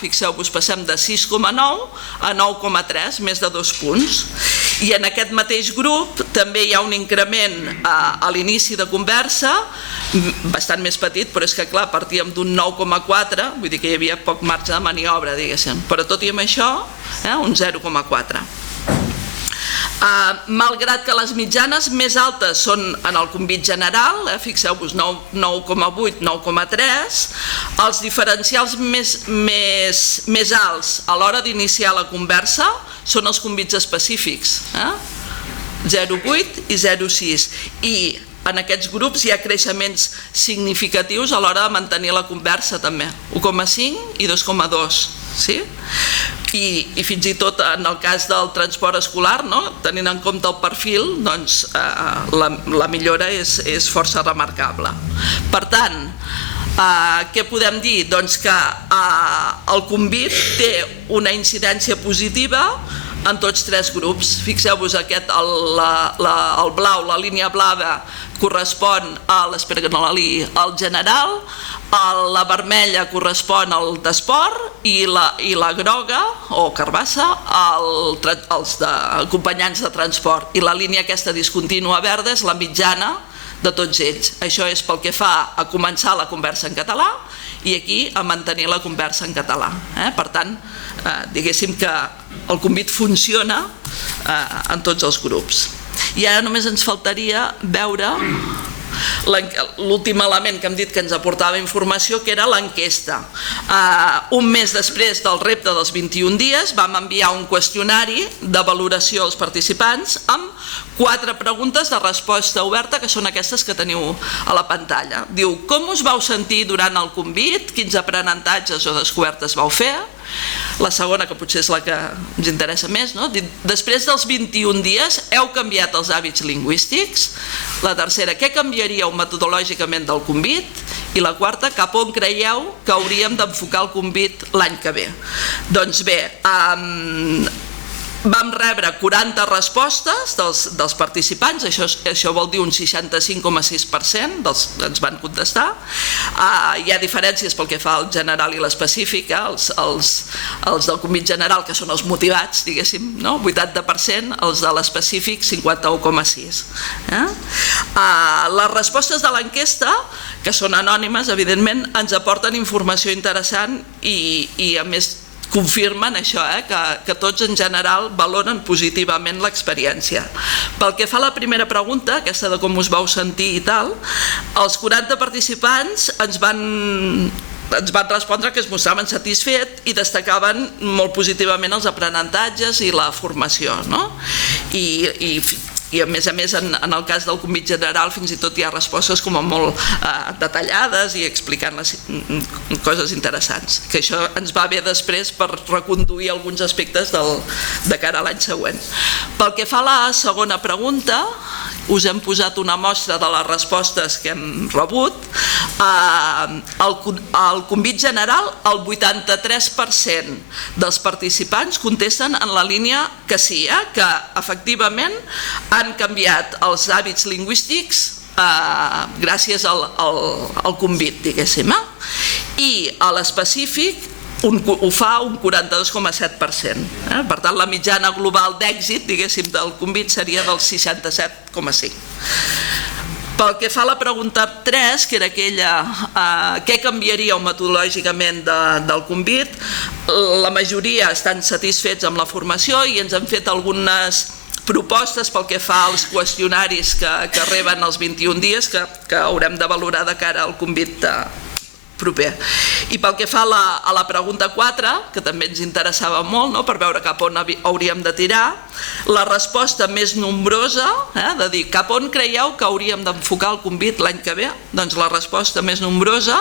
Fixeu-vos, passem de 6,9 a 9,3, més de 2 punts. I en aquest mateix grup també hi ha un increment a l'inici de conversa, bastant més petit, però és que clar, partíem d'un 9,4, vull dir que hi havia poc marge de maniobra, diguéssim, però tot i amb això, un 0,4. Malgrat que les mitjanes més altes són en el convit general, fixeu-vos 9,8, 9,3, els diferencials més alts a l'hora d'iniciar la conversa són els convits específics, 0,8 i 0,6, i en aquests grups hi ha creixements significatius a l'hora de mantenir la conversa també, 1,5 i 2,2, sí? I fins i tot en el cas del transport escolar, tenint en compte el perfil, la millora és força remarcable. Per tant, què podem dir? Doncs que el convit té una incidència positiva en tots tres grups. Fixeu-vos, el blau, la línia blava, correspon al general, la vermella correspon al d'esport i la groga, o carbassa, als acompanyants de transport. I la línia aquesta discontínua verda és la mitjana de tots ells. Això és pel que fa a començar la conversa en català i aquí a mantenir la conversa en català. Per tant, diguéssim que el convit funciona en tots els grups. I ara només ens faltaria veure l'últim element que hem dit que ens aportava informació, que era l'enquesta. Un mes després del repte dels 21 dies vam enviar un qüestionari de valoració als participants amb 4 preguntes de resposta oberta, que són aquestes que teniu a la pantalla. Diu, com us vau sentir durant el convit? Quins aprenentatges o descobertes vau fer? La segona, que potser és la que ens interessa més, després dels 21 dies heu canviat els hàbits lingüístics? La tercera, què canviaríeu metodològicament del convit? I la quarta, cap on creieu que hauríem d'enfocar el convit l'any que ve? Doncs bé, vam rebre 40 respostes dels participants, això vol dir un 65,6% ens van contestar. Hi ha diferències pel que fa al general i l'específic, els del convit general, que són els motivats, diguéssim, 80%, els de l'específic 51,6%. Les respostes de l'enquesta, que són anònimes, evidentment, ens aporten informació interessant i a més confirmen això, que tots en general valoren positivament l'experiència. Pel que fa a la primera pregunta, aquesta de com us vau sentir i tal, els 40 participants ens van respondre que es mostraven satisfets i destacaven molt positivament els aprenentatges i la formació. I a més, en el cas del convit general, fins i tot hi ha respostes com molt detallades i explicant coses interessants, que això ens va bé després per reconduir alguns aspectes de cara a l'any següent. Pel que fa a la segona pregunta, us hem posat una mostra de les respostes que hem rebut. Al convit general, el 83% dels participants contesten en la línia que sí, que efectivament han canviat els hàbits lingüístics gràcies al convit, diguéssim. I a l'específic ho fa un 42,7%. Per tant, la mitjana global d'èxit, diguéssim, del convit seria del 67,5%. Pel que fa a la pregunta 3, que era aquella, què canviaríeu metodològicament del convit, la majoria estan satisfets amb la formació i ens han fet algunes propostes pel que fa als qüestionaris que reben els 21 dies, que haurem de valorar de cara al convit proper. I pel que fa a la pregunta 4, que també ens interessava molt, per veure cap on hauríem de tirar, la resposta més nombrosa, de dir cap on creieu que hauríem d'enfocar el convit l'any que ve, doncs la resposta més nombrosa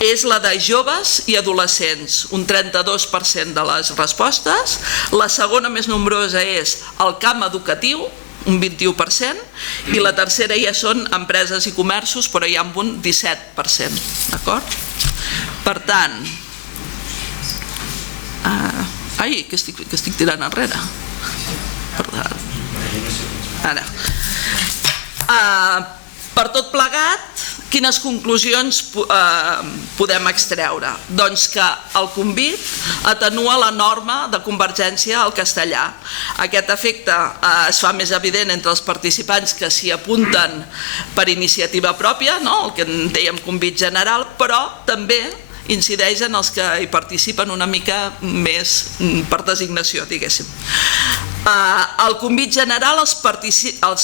és la de joves i adolescents, un 32% de les respostes. La segona més nombrosa és el camp educatiu, un 21%, i la tercera ja són empreses i comerços, però hi ha un 17%, d'acord? Per tant, que estic tirant enrere. Per tot plegat, Quines conclusions podem extreure? Doncs que el convit atenua la norma de convergència al castellà. Aquest efecte es fa més evident entre els participants que s'hi apunten per iniciativa pròpia, el que en dèiem convit general, però també incideix en els que hi participen una mica més per designació, diguéssim. Al convit general els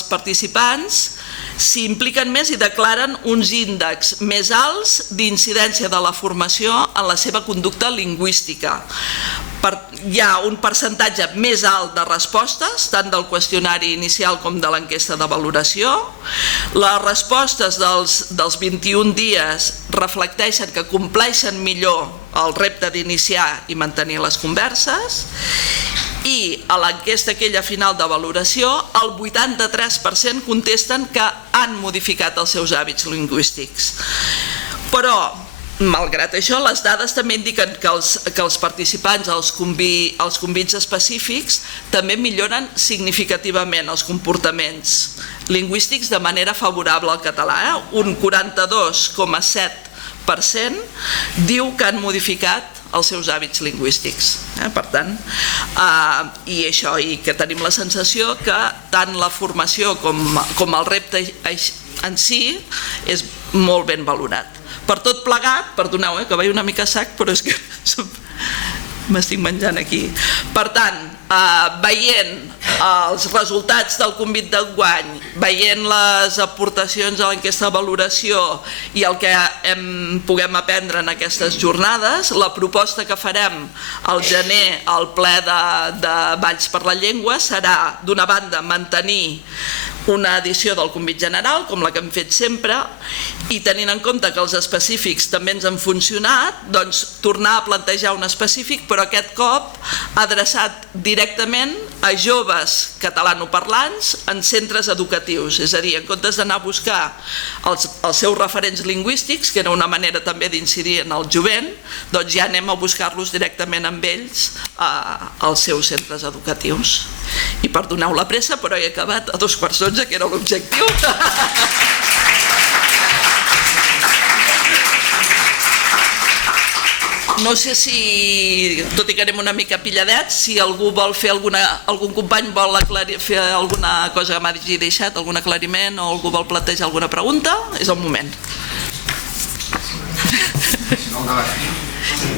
participants s'hi impliquen més i declaren uns índexs més alts d'incidència de la formació en la seva conducta lingüística. Hi ha un percentatge més alt de respostes, tant del qüestionari inicial com de l'enquesta de valoració. Les respostes dels 21 dies reflecteixen que compleixen millor el repte d'iniciar i mantenir les converses. I a l'enquesta aquella final de valoració, el 83% contesten que han modificat els seus hàbits lingüístics. Però, malgrat això, les dades també indiquen que els participants als convits específics també milloren significativament els comportaments lingüístics de manera favorable al català. Un 42,7% diu que han modificat els seus hàbits lingüístics. Per tant, i que tenim la sensació que tant la formació com el repte en si és molt ben valorat. Per tot plegat, perdoneu que vaig una mica a sac, però és que m'estic menjant aquí. Per tant, veient els resultats del convit d'enguany, veient les aportacions a l'enquesta de valoració i el que puguem aprendre en aquestes jornades, la proposta que farem al gener al ple de Valls per la Llengua serà, d'una banda, mantenir una edició del convit general, com la que hem fet sempre, i tenint en compte que els específics també ens han funcionat, doncs tornar a plantejar un específic, però aquest cop adreçat directament a joves catalanoparlants en centres educatius. És a dir, en comptes d'anar a buscar els seus referents lingüístics, que era una manera també d'incidir en el jovent, doncs ja anem a buscar-los directament amb ells als seus centres educatius. I perdoneu la pressa, però he acabat a 11:15, que era l'objectiu. No sé si, tot i que anem una mica pilladets, si algú vol fer algun company vol fer alguna cosa que m'hagi deixat, algun aclariment, o algú vol plantejar alguna pregunta, és el moment.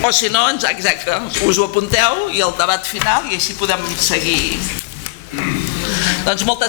O si no, exacte, us ho apunteu i el debat final, i així podem seguir. Doncs moltes